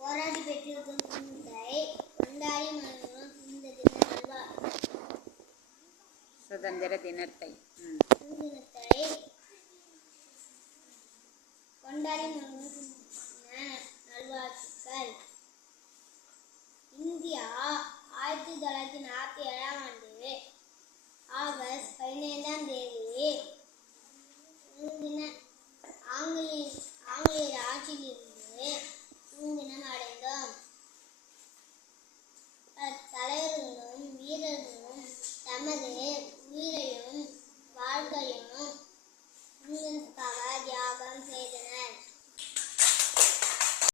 போராடி பெற்றிருக்கும் சுதந்திரத்தை கொண்டாடி மகிழும் இந்த தின நல்வா சுதந்திர தினத்தை கொண்டாடி மகிழும்